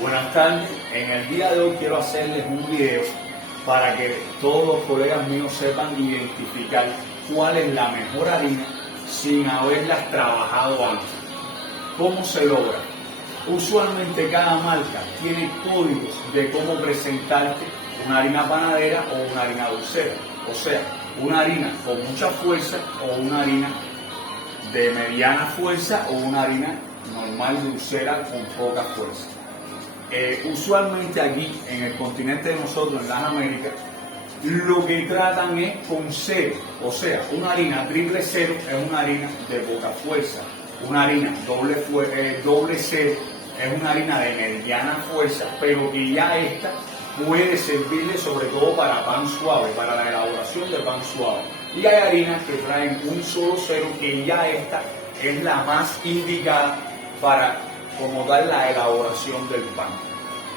Buenas tardes, en el día de hoy quiero hacerles un video para que todos los colegas míos sepan identificar cuál es la mejor harina sin haberlas trabajado antes. ¿Cómo se logra? Usualmente cada marca tiene códigos de cómo presentarte una harina panadera o una harina dulcera, o sea, una harina con mucha fuerza o una harina de mediana fuerza o una harina normal dulcera con poca fuerza. Usualmente aquí en el continente de nosotros, en las Américas, lo que tratan es con cero, o sea, una harina triple cero es una harina de poca fuerza, una harina doble cero es una harina de mediana fuerza, pero que ya esta puede servirle sobre todo para pan suave, para la elaboración de pan suave. Y hay harinas que traen un solo cero, que ya esta es la más indicada para como tal la elaboración del pan.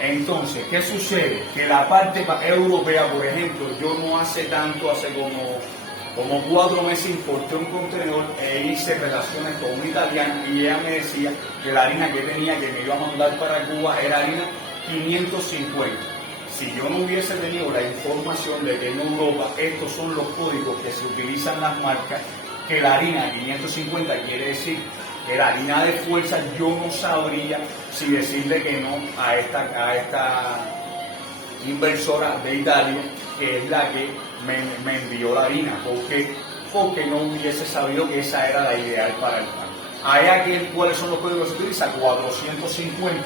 Entonces, ¿qué sucede? Que la parte europea, por ejemplo, yo no hace tanto, hace como 4 meses importé un contenedor e hice relaciones con una italiana y ella me decía que la harina que tenía, que me iba a mandar para Cuba, era harina 550. Si yo no hubiese tenido la información de que en Europa estos son los códigos que se utilizan las marcas, que la harina 550 quiere decir que la harina de fuerza, yo no sabría si decirle que no a esta inversora de Italia, que es la que me envió la harina. ¿Por qué? Porque no hubiese sabido que esa era la ideal para el pan. ¿Cuáles son los códigos que se utilizan? 450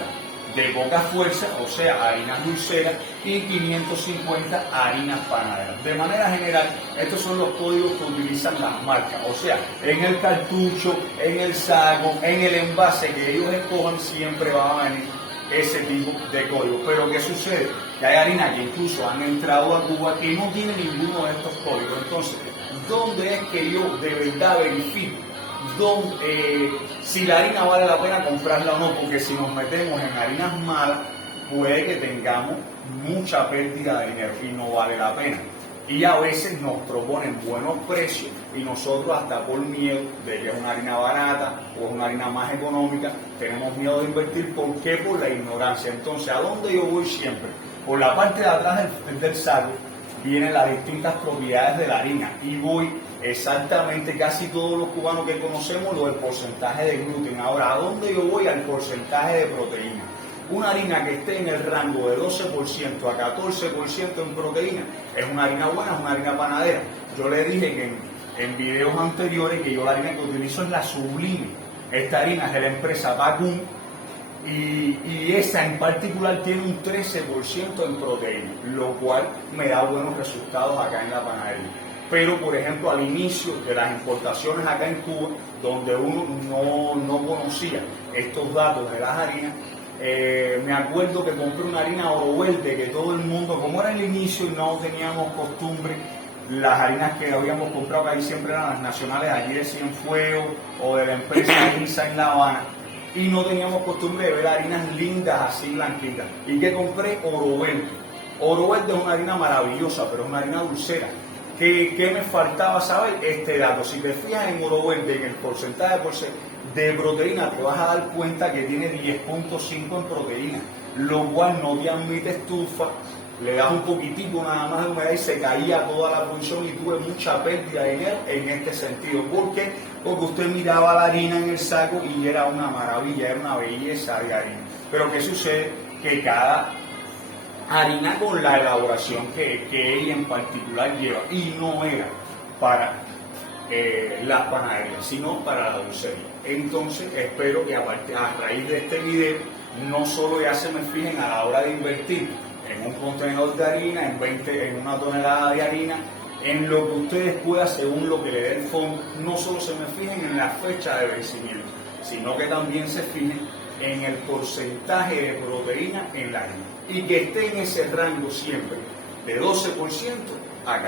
de poca fuerza, o sea, harinas dulceras, y 550 harinas panaderas. De manera general, estos son los códigos que utilizan las marcas, o sea, en el cartucho, en el saco, en el envase que ellos escojan, siempre va a venir ese tipo de códigos. Pero ¿qué sucede? Que hay harinas que incluso han entrado a Cuba que no tienen ninguno de estos códigos. Entonces, ¿dónde es que yo de verdad verifico si la harina vale la pena comprarla o no? Porque si nos metemos en harinas malas, puede que tengamos mucha pérdida de dinero y no vale la pena. Y a veces nos proponen buenos precios y nosotros, hasta por miedo de que es una harina barata o es una harina más económica, tenemos miedo de invertir. ¿Por qué? Por la ignorancia. Entonces, ¿a dónde yo voy siempre? Por la parte de atrás del saco vienen las distintas propiedades de la harina y voy exactamente, casi todos los cubanos que conocemos, lo del porcentaje de gluten. Ahora, ¿a dónde yo voy? Al porcentaje de proteína. Una harina que esté en el rango de 12% a 14% en proteína es una harina buena, es una harina panadera. Yo le dije que en videos anteriores que yo la harina que utilizo es la Sublime. Esta harina es de la empresa Vacuum y esa en particular tiene un 13% en proteína, lo cual me da buenos resultados acá en la panadería. Pero, por ejemplo, al inicio de las importaciones acá en Cuba, donde uno no conocía estos datos de las harinas, me acuerdo que compré una harina Oro Verde que todo el mundo, como era el inicio y no teníamos costumbre, las harinas que habíamos comprado ahí siempre eran las nacionales, allí de Cienfuegos o de la empresa INSA en La Habana, y no teníamos costumbre de ver harinas lindas así blanquitas. ¿Y que compré? Oro Verde. Oro Verde es una harina maravillosa, pero es una harina dulcera. ¿Qué me faltaba saber? Este dato. Si te fijas en Oro Verde, en el porcentaje de proteína, te vas a dar cuenta que tiene 10.5 en proteína, lo cual no te admite estufa. Le das un poquitico nada más de humedad y se caía toda la producción y tuve mucha pérdida de dinero en este sentido. ¿Por qué? Porque usted miraba la harina en el saco y era una maravilla, era una belleza de harina. Pero ¿qué sucede? Que cada harina con la elaboración que ella en particular lleva, y no era para las panaderías, sino para la dulcería. Entonces espero que a raíz de este video no solo ya se me fijen a la hora de invertir en un contenedor de harina, en una tonelada de harina, en lo que ustedes puedan según lo que le dé el fondo, no solo se me fijen en la fecha de vencimiento, sino que también se fijen en el porcentaje de proteína en la harina y que esté en ese rango siempre de 12% a 14%.